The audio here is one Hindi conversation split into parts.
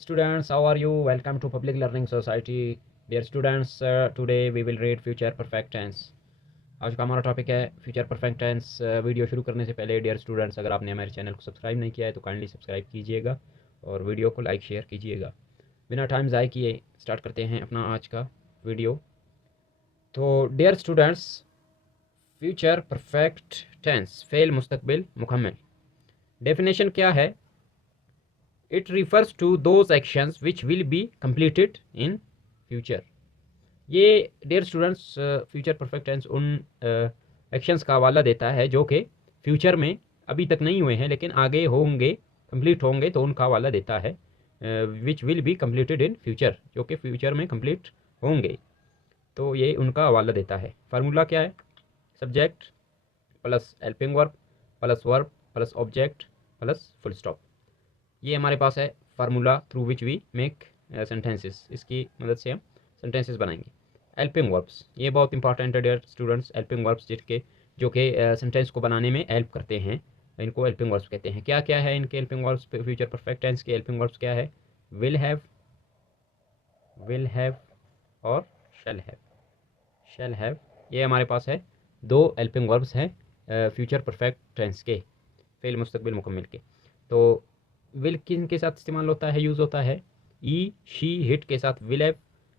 Students, how are you? Welcome to Public Learning Society. Dear students, today we will read future perfect tense. आज का हमारा टॉपिक है फ्यूचर परफेक्ट टेंस। वीडियो शुरू करने से पहले डियर स्टूडेंट्स, अगर आपने हमारे चैनल को सब्सक्राइब नहीं किया है तो काइंडली सब्सक्राइब कीजिएगा और वीडियो को लाइक शेयर कीजिएगा। बिना टाइम ज़ाय किए स्टार्ट करते हैं अपना आज का वीडियो। तो dear students, future perfect tense फ़ेल मुस्तकबिल मुकम्मल डेफिनेशन क्या है? It refers to those actions which will be completed in future. ये dear students future perfect tense उन एक्शंस का हवाला देता है जो कि फ्यूचर में अभी तक नहीं हुए हैं लेकिन आगे होंगे, कंप्लीट होंगे, तो उनका हवाला देता है। Which will be completed in future, जो कि फ्यूचर में कंप्लीट होंगे, तो ये उनका हवाला देता है। फार्मूला क्या है? Subject plus helping verb plus verb plus object plus full stop. ये हमारे पास है formula through which we make sentences. इसकी मदद से हम सेंटेंसेस बनाएंगे। हेल्पिंग वर्ब्स, ये बहुत इंपॉर्टेंट है डियर स्टूडेंट्स। हेल्पिंग वर्ब्स जिसके जो कि सेंटेंस को बनाने में हेल्प करते हैं, इनको हेल्पिंग वर्ब्स कहते हैं। क्या क्या है इनके helping verbs? Future perfect tense के हेल्पिंग वर्ब्स क्या है? विल हैव और शैल हैव। शैल हैव, ये हमारे पास है दो हेल्पिंग वर्ब्स हैं फ्यूचर परफेक्ट टेंस के, फेल मुस्तकबिल मुकम्मल के। तो विल किन के साथ इस्तेमाल होता है, यूज़ होता है? ई शी हिट के साथ विल हैव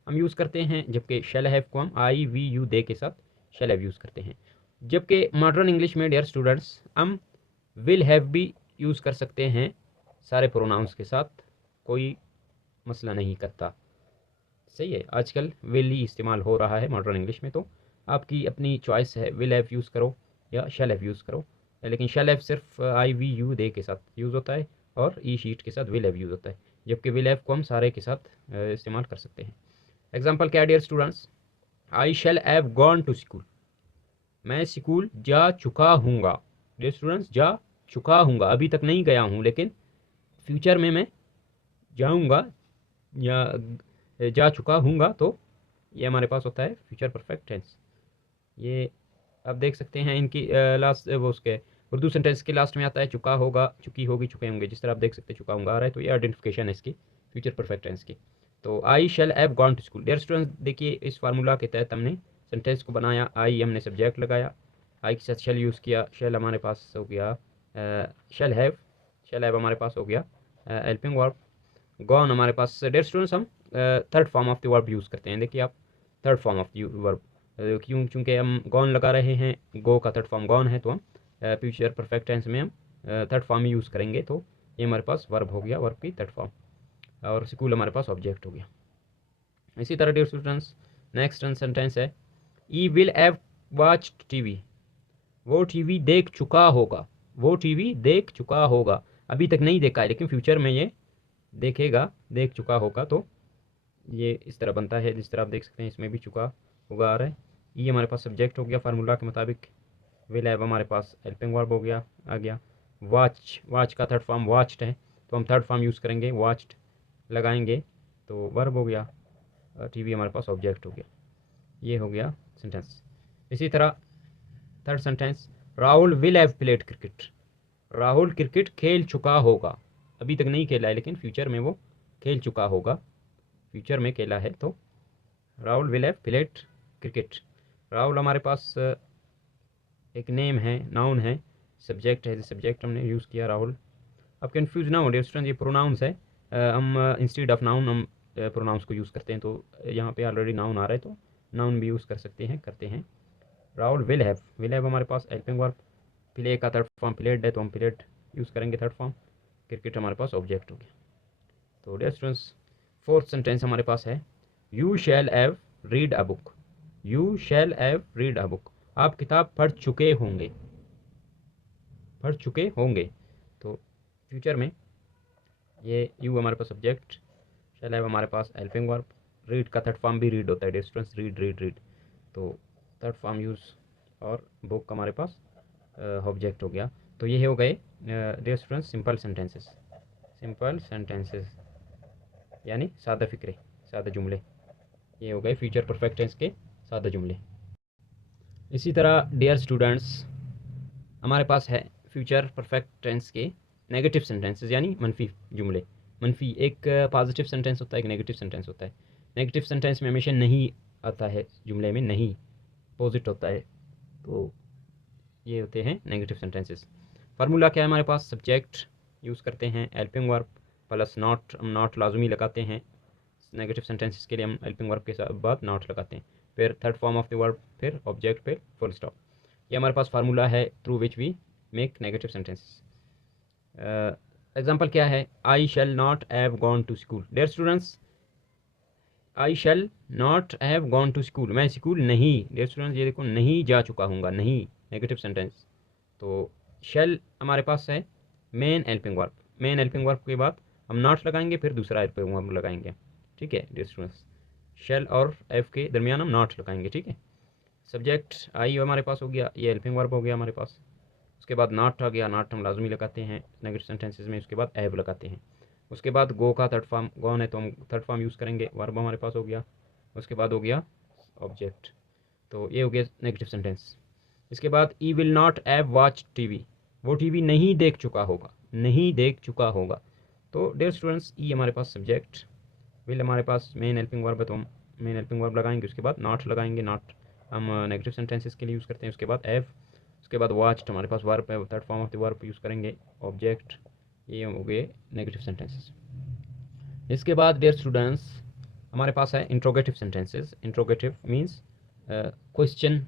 हम यूज़ करते हैं, जबकि शैल हैव को हम आई वी यू दे के साथ शैल हैव यूज़ करते हैं। जबकि मॉडर्न इंग्लिश में डियर स्टूडेंट्स हम विल हैव भी यूज़ कर सकते हैं सारे प्रोनाउंस के साथ, कोई मसला नहीं करता। सही है, आजकल विल ही इस्तेमाल हो रहा है मॉडर्न इंग्लिश में, तो आपकी अपनी चॉइस है, विल हैव यूज़ करो या शैल हैव यूज़ करो। लेकिन शैल हैव सिर्फ आई वी यू दे के साथ यूज़ होता है और ई शीट के साथ विल हैव यूज़ होता है, जबकि विल हैव को हम सारे के साथ इस्तेमाल कर सकते हैं। एग्जाम्पल क्या है dear students? I shall have gone to school, मैं स्कूल जा चुका हूँगा। डियर स्टूडेंट्स, जा चुका हूँगा, अभी तक नहीं गया हूँ लेकिन फ्यूचर में मैं जाऊँगा या जा चुका हूँगा, तो ये हमारे पास होता है फ्यूचर परफेक्ट टेंस। ये आप देख सकते हैं इनकी लास्ट वो उसके उर्दू सेंटेंस के लास्ट में आता है चुका होगा, चुकी होगी, चुके होंगे। जिस तरह आप देख सकते हैं चुका होगा आ रहा है, तो ये आइडेंटिफिकेशन है इसकी फ्यूचर परफेक्ट टेंस की। तो I shall have gone to school. Dear students, देखिए इस फार्मूला के तहत हमने सेंटेंस को बनाया। आई हमने सब्जेक्ट लगाया, आई के साथ शेल यूज़ किया, शेल हमारे पास हो गया शेल हैव हमारे पास हो गया हेल्पिंग वर्ब। गॉन हमारे पास डियर स्टूडेंट्स हम third form of the verb use करते हैं। देखिए आप, third form of the verb, क्यों? चूँकि हम गॉन लगा रहे हैं, गो का थर्ड फॉर्म गॉन है, तो हम फ्यूचर परफेक्ट टेंस में हम थर्ड फॉर्म ही यूज़ करेंगे। तो ये हमारे पास वर्ब हो गया, वर्ब की थर्ड फॉर्म, और स्कूल हमारे पास ऑब्जेक्ट हो गया। इसी तरह डियर स्टूडेंट्स, नेक्स्ट सेंटेंस है ई विल हैव वॉच्ड टीवी, वो टीवी देख चुका होगा। वो टीवी देख चुका होगा, अभी तक नहीं देखा है लेकिन फ्यूचर में ये देखेगा, देख चुका होगा। तो ये इस तरह बनता है, जिस तरह आप देख सकते हैं इसमें भी चुका होगा आ रहा है। ये हमारे पास सब्जेक्ट हो गया फार्मूला के मुताबिक। विल हैव हमारे पास हेल्पिंग वर्ब हो गया, आ गया। वॉच, वॉच का थर्ड फॉर्म वॉच्ड है, तो हम थर्ड फॉर्म यूज़ करेंगे, वॉच्ड लगाएंगे तो वर्ब हो गया। टीवी हमारे पास ऑब्जेक्ट हो गया। ये हो गया सेंटेंस। इसी तरह third sentence, Rahul will have played cricket, Rahul cricket खेल चुका होगा, अभी तक नहीं खेला है लेकिन फ्यूचर में वो खेल चुका होगा, फ्यूचर में खेला है। तो Rahul will have played cricket. Rahul हमारे पास एक नेम है, नाउन है, सब्जेक्ट है, सब्जेक्ट हमने यूज़ किया राहुल। अब कन्फ्यूज ना हो डियर स्टूडेंट, ये प्रोनाउंस है, हम इंस्टेड ऑफ नाउन हम प्रोनाउंस को यूज़ करते हैं, तो यहाँ पे ऑलरेडी नाउन आ रहा है तो नाउन भी यूज़ कर सकते हैं, करते हैं। राहुल विल हैव हमारे पास हेल्पिंग वर्ब, प्ले का थर्ड फॉर्म प्लेड है तो हम प्लेड यूज़ करेंगे थर्ड फॉर्म। क्रिकेट हमारे पास ऑब्जेक्ट हो गया। तो डियर स्टूडेंट्स, फोर्थ सेंटेंस हमारे पास है you shall have read a book, you shall have read a book, आप किताब पढ़ चुके होंगे, पढ़ चुके होंगे। तो फ्यूचर में ये यू हमारे पास सब्जेक्ट, शैल हैव हमारे पास हेल्पिंग वर्ब, रीड का थर्ड फॉर्म भी रीड होता है dear students, read read read, तो थर्ड फॉर्म यूज़, और बुक हमारे पास ऑब्जेक्ट हो गया। तो ये हो गए dear students simple sentences, simple sentences यानी सादा फिक्रे, सादा जुमले। ये हो गए फ्यूचर परफेक्ट टेंस के सादा जुमले। इसी तरह डियर स्टूडेंट्स, हमारे पास है फ्यूचर परफेक्ट टेंस के नेगेटिव सेंटेंसेस यानी मनफी जुमले। मनफी एक पॉजिटिव सेंटेंस होता है, एक नेगेटिव सेंटेंस होता है। नेगेटिव सेंटेंस में हमेशा नहीं आता है, जुमले में नहीं पोजिट होता है, तो ये होते हैं नेगेटिव सेंटेंसेस। फार्मूला क्या है हमारे पास, सब्जेक्ट यूज़ करते हैं, हेल्पिंग वर्ब प्लस नॉट, हम नॉट लाजमी लगाते हैं नेगेटिव सेंटेंसेस के लिए, हम हेल्पिंग वर्ब के साथ बाद नॉट लगाते हैं, फिर third form of the verb, फिर ऑब्जेक्ट, फिर फुल स्टॉप। ये हमारे पास फार्मूला है through which we make negative sentences. Example क्या है, I shall not have gone to school. Dear students, I shall not have gone to school, मैं स्कूल नहीं, डियर स्टूडेंट्स ये देखो नहीं जा चुका हूँगा, नहीं नेगेटिव सेंटेंस। तो शैल हमारे पास है main helping verb, main helping verb के बाद हम नॉट लगाएंगे, फिर दूसरा हेल्पिंग वर्ब लगाएंगे, ठीक है डियर स्टूडेंट्स। शैल और एफ के दरमियान हम नॉट लगाएंगे, ठीक है। सब्जेक्ट आई हमारे पास हो गया, ये हेल्पिंग वर्ब हो गया हमारे पास, उसके बाद नॉट आ गया, नॉट हम लाजमी लगाते हैं नेगेटिव सेंटेंसेस में, उसके बाद एव लगाते हैं। उसके बाद गो का थर्ड फॉर्म, गॉन है तो हम थर्ड फॉर्म यूज़ करेंगे, वर्ब हमारे पास हो गया, उसके बाद हो गया ऑब्जेक्ट, तो ये हो गया नेगेटिव सेंटेंस। इसके बाद I will not have watch TV, वो टीवी नहीं देख चुका होगा, नहीं देख चुका होगा। तो डियर स्टूडेंट्स ई हमारे पास सब्जेक्ट, विल हमारे पास मेन हेल्पिंग वर्ब है, तो हम मेन हेल्पिंग वर्ब लगाएंगे, उसके बाद नॉट लगाएंगे, नॉट हम नेगेटिव सेंटेंसेस के लिए यूज़ करते हैं, उसके बाद एव, उसके बाद वॉच्ड हमारे पास वर्ब है, third form of the verb use करेंगे, ऑब्जेक्ट, ये हो गए नेगेटिव सेंटेंसेस। इसके बाद डियर स्टूडेंट्स हमारे पास है interrogative sentences. Interrogative means question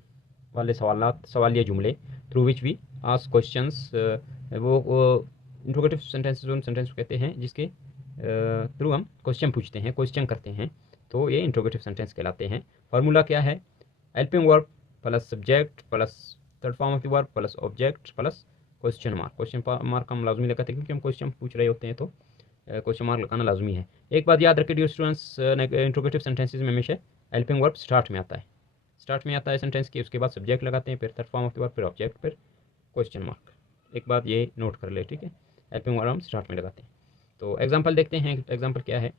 वाले सवालिया जुमले, through which we ask questions. वो इंट्रोगेटिव सेंटेंसेस उन सेंटेंस को कहते हैं जिसके थ्रू हम क्वेश्चन पूछते हैं, क्वेश्चन करते हैं, तो ये इंट्रोगेटिव सेंटेंस कहलाते हैं। फार्मूला क्या है, helping verb plus subject plus third form of the verb plus object plus question mark. Question mark हम लाजमी लगाते हैं क्योंकि हम क्वेश्चन पूछ रहे होते हैं, तो क्वेश्चन मार्क लगाना लाजमी है। एक बात याद रखिए डियर स्टूडेंट्स, इंट्रोगेटिव सेंटेंसेस में हमेशा हेल्पिंग वर्ब स्टार्ट में आता है, स्टार्ट में आता है सेंटेंस के, उसके बाद सब्जेक्ट लगाते हैं, फिर third form of the verb, फिर ऑब्जेक्ट, फिर क्वेश्चन मार्क। एक बात ये नोट कर ले, ठीक है, हेल्पिंग वर्ब हम स्टार्ट में लगाते हैं। तो एग्जाम्पल देखते हैं, एग्जाम्पल क्या है,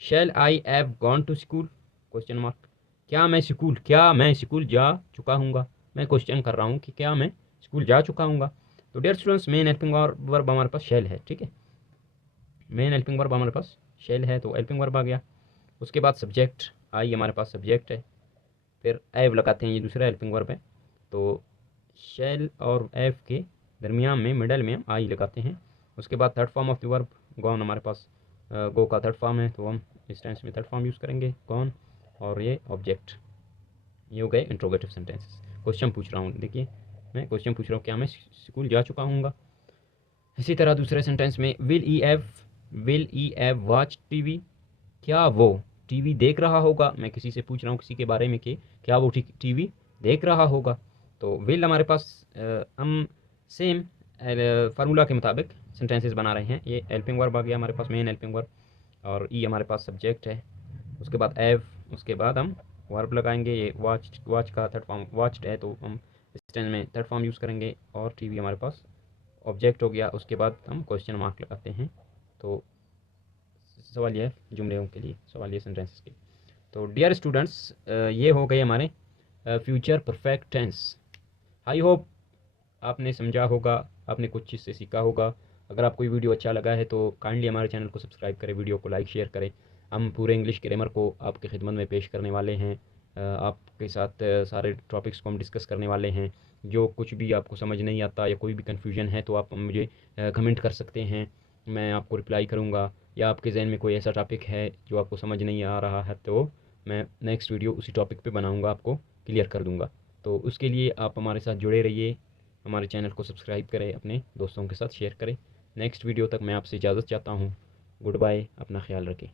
shall I have gone to school, question mark, क्या मैं स्कूल जा चुका हूँगा, मैं क्वेश्चन कर रहा हूँ कि क्या मैं स्कूल जा चुका हूँगा। तो dear students main helping verb हमारे पास शैल है, ठीक है, मेन हेल्पिंग वर्ब हमारे पास शैल है, तो हेल्पिंग वर्ब आ गया। उसके बाद सब्जेक्ट आई हमारे पास सब्जेक्ट है, फिर एव लगाते हैं, ये दूसरा हेल्पिंग वर्ब है, तो शैल और एव के दरमियान में मिडल में हम आई लगाते हैं। उसके बाद third form of the verb gone हमारे पास, गो का थर्ड फॉर्म है, तो हम इस टेंस में थर्ड फॉर्म यूज़ करेंगे गॉन, और ये ऑब्जेक्ट। ये हो गए इंट्रोगेटिव सेंटेंसेस। क्वेश्चन पूछ रहा हूँ, देखिए मैं क्वेश्चन पूछ रहा हूँ, क्या मैं स्कूल जा चुका हूँगा। इसी तरह दूसरे सेंटेंस में will E have watch TV, क्या वो टीवी देख रहा होगा। मैं किसी से पूछ रहा हूँ किसी के बारे में कि क्या वो टीवी देख रहा होगा। तो विल हमारे पास हम सेम फार्मूला के मुताबिक सेंटेंसेस बना रहे हैं। ये हेल्पिंग वर्ब आ गया हमारे पास, मेन हेल्पिंग वर्ब, और ई हमारे पास सब्जेक्ट है, उसके बाद एव, उसके बाद हम वर्ब लगाएंगे। ये वॉच का थर्ड फॉर्म वॉच्ड है, तो हम इस टेंस में थर्ड फॉर्म यूज़ करेंगे, और टीवी हमारे पास ऑब्जेक्ट हो गया। उसके बाद हम क्वेश्चन मार्क लगाते हैं, तो सवालिया जुमलों के लिए, सवालिया सेंटेंसेस के लिए। तो डियर स्टूडेंट्स ये हो गए हमारे future perfect tense. I hope आपने समझा होगा, आपने कुछ चीज़ से सीखा होगा। अगर आपको ये वीडियो अच्छा लगा है तो काइंडली हमारे चैनल को सब्सक्राइब करें, वीडियो को लाइक शेयर करें। हम पूरे इंग्लिश ग्रामर को आपकी खिदमत में पेश करने वाले हैं, आपके साथ सारे टॉपिक्स को हम डिस्कस करने वाले हैं। जो कुछ भी आपको समझ नहीं आता या कोई भी कन्फ्यूजन है तो आप मुझे कमेंट कर सकते हैं, मैं आपको रिप्लाई करूँगा। या आपके जहन में कोई ऐसा टॉपिक है जो आपको समझ नहीं आ रहा है तो मैं नेक्स्ट वीडियो उसी टॉपिक पे बनाऊँगा, आपको क्लियर कर दूँगा। तो उसके लिए आप हमारे साथ जुड़े रहिए, हमारे चैनल को सब्सक्राइब करें, अपने दोस्तों के साथ शेयर करें। नेक्स्ट वीडियो तक मैं आपसे इजाज़त चाहता हूँ। गुड बाय, अपना ख्याल रखें।